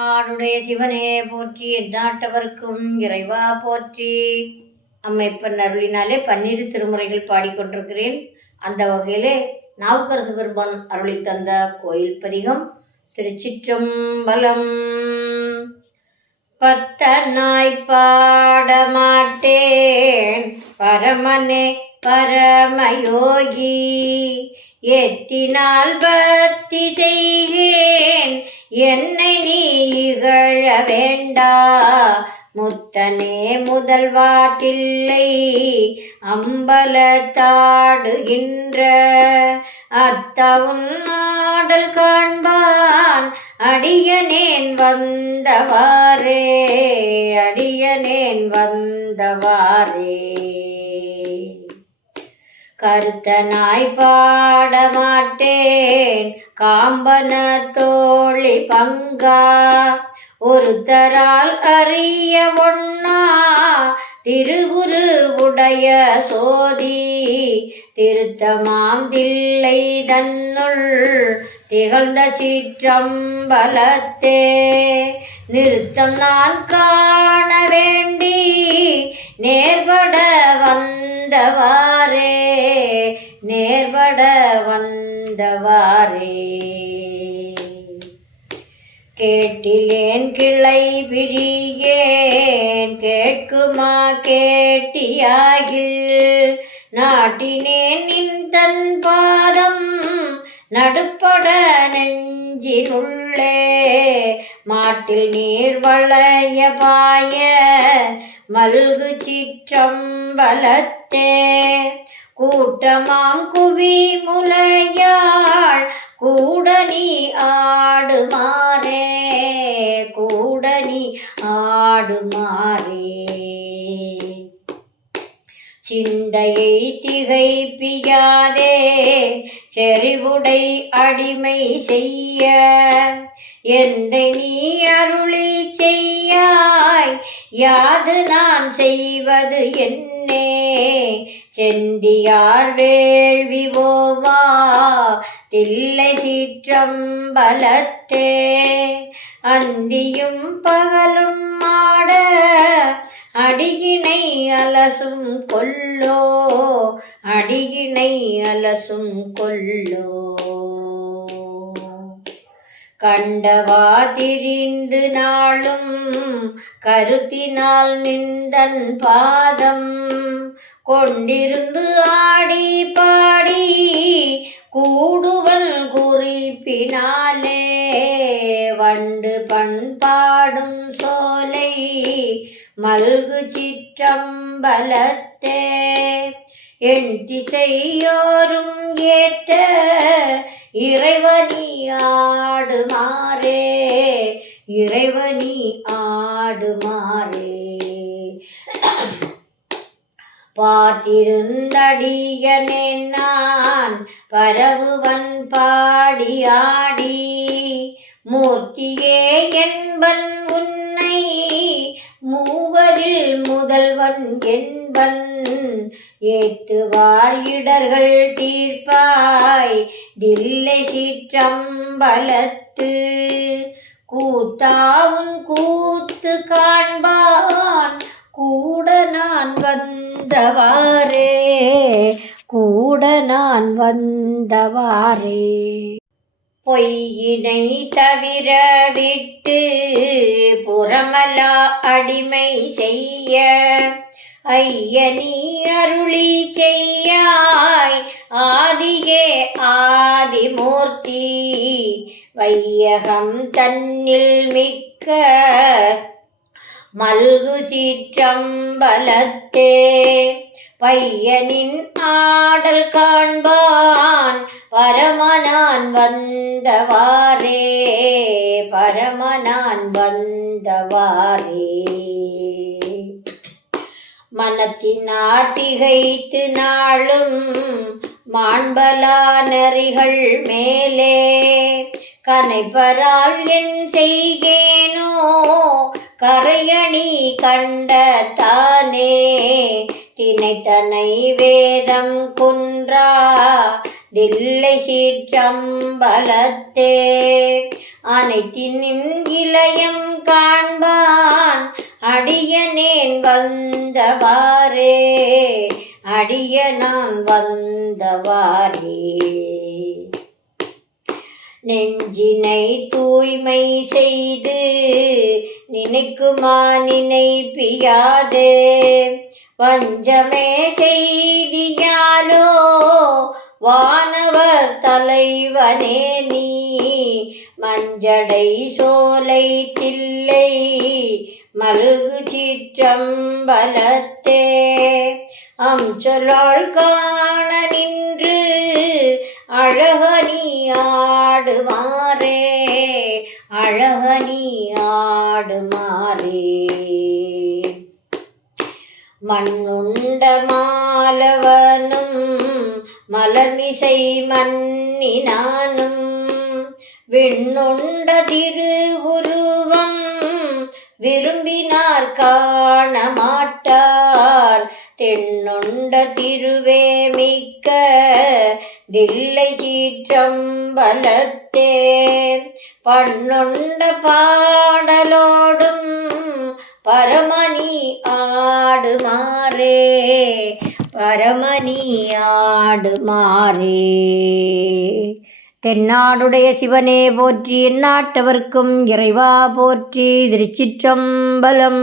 ஆடுடைய சிவனே போற்றி எந்நாட்டவர்க்கும் இறைவா போற்றி. அம்மைப்பன் அருளினாலே பன்னிரு திருமுறைகள் பாடிக்கொண்டிருக்கிறேன். அந்த வகையிலே நாவுக்கரசு பெருமான் அருளி தந்த கோயில் பதிகம் திருச்சிற்றம்பலம். பத்த பாடமாட்டேன் பரமனே பரமயோகி. எத்தினால் பக்தி செய்கேன் என்னை நீ இகழ வேண்டா. முத்தனே முதல்வா தில்லை அம்பலத்தாடுகின்ற அத்தவுன் நாடல் காண்பான். அடியனேன் வந்தவாறே அடியனேன் வந்தவாறே. கருத்தனாய் பாடமாட்டேன். காம்பன தோழி பங்கா ஒருத்தரால் அறிய ஒண்ணா. திருகுரு உடைய சோதி திருத்தமாம் தில்லை தன்னுள். திகழ்ந்த சீற்றம்பலத்தே நிறுத்தம் நான் காண வேண்டி நேர்பட வந்தவாரே நேர்பட வந்தவாரே கேட்டிலேன் கிளை பிரியேன் கேட்குமா கேட்டியாகில் நாட்டினேன் நின் தன்பா நடுப்பட நெஞ்சினுள்ளே மாட்டில் நீர் வளைய பாய மல்கு சிற்றம்பலத்தே. கூட்டமாம் குவி முலையாள் கூடனி ஆடுமாறே கூடனி ஆடுமாறே. சிந்தையை திகைப்பியாதே செறிவுடை அடிமை செய்ய. எந்த நீ அருளி செய்யாய் யாது நான் செய்வது என்னே. செந்தியார் வேள்வி ஓவா தில்லை சிற்றம்பலத்தே அந்தியும் பகலும் ஆட அடியினை அலசும் கொல்லோ அடியினை அலசும் கொல்லோ. கண்டவா திரிந்து நாளும் கருத்தினால் நின்றன் பாதம் கொண்டிருந்து ஆ மல்கு சிற்றம்பலத்தே என் திசையோரும் ஏத்த இறைவனி ஆடுமாறே இறைவனி ஆடுமாறே. பார்த்திருந்தடியனே நான் பரவுவன் பாடியாடி மூர்த்தியே என்பன் என்பன் ஏத்துவார் இடர்கள் தீர்ப்பாய். தில்லை சிற்றம்பலத்து கூத்தாவும் கூத்து காண்பான். கூட நான் வந்தவாறே கூட நான் வந்தவாறே. பொய்யினை தவிர விட்டு புறமலா அடிமை செய்ய ஐயனி அருளி செய்யாய் ஆதியே ஆதிமூர்த்தி. வையகம் தன்னில் மிக்க மல்கு சீற்றம்பலத்தே. பையனின் ஆடல் காண்பான் பரமனான் வந்தவாரே பரமனான் வந்தவாரே மனத்தின் ஆட்டிகைத்து நாளும் மாண்பலா நெறிகள் மேலே. கனைப்பரால் என் செய்கேனோ கரையணி கண்ட தானே. தினைத்தனை வேதம் குன்றா தில்லை சீற்றம்பலத்தே. அனைத்தினும் இளையம் காண்பான். அடியனேன் வந்தவாரே அடிய நான் வந்தவாரே நெஞ்சினை தூய்மை செய்து நினைக்குமா நினைப்பியாதே. வஞ்சமே செய்தியாலோ வான் தலைவனே நீ மஞ்சடை சோலை தில்லை மல்கு சிற்றம்பலத்தே. அம்சொலாள் காண நின்று அழகனி ஆடுமாறே அழகனி ஆடுமாறே. மண்ணுண்ட மாலவனும் மலர்மிசை மன்னினானும் விண்ணுண்ட திருவுருவம் விரும்பினார் காண மாட்டார் தென்னுண்ட திருவே மிக்க தில்லை சீற்றம்பலத்தே. பண்ணுண்ட பாடலோடும் பரமணி ஆடுமாறே பரமணி ஆடுமாறே. தென்னாடுடைய சிவனே போற்றி எந்நாட்டவர்க்கும் இறைவா போற்றி திருச்சிற்றம்பலம்.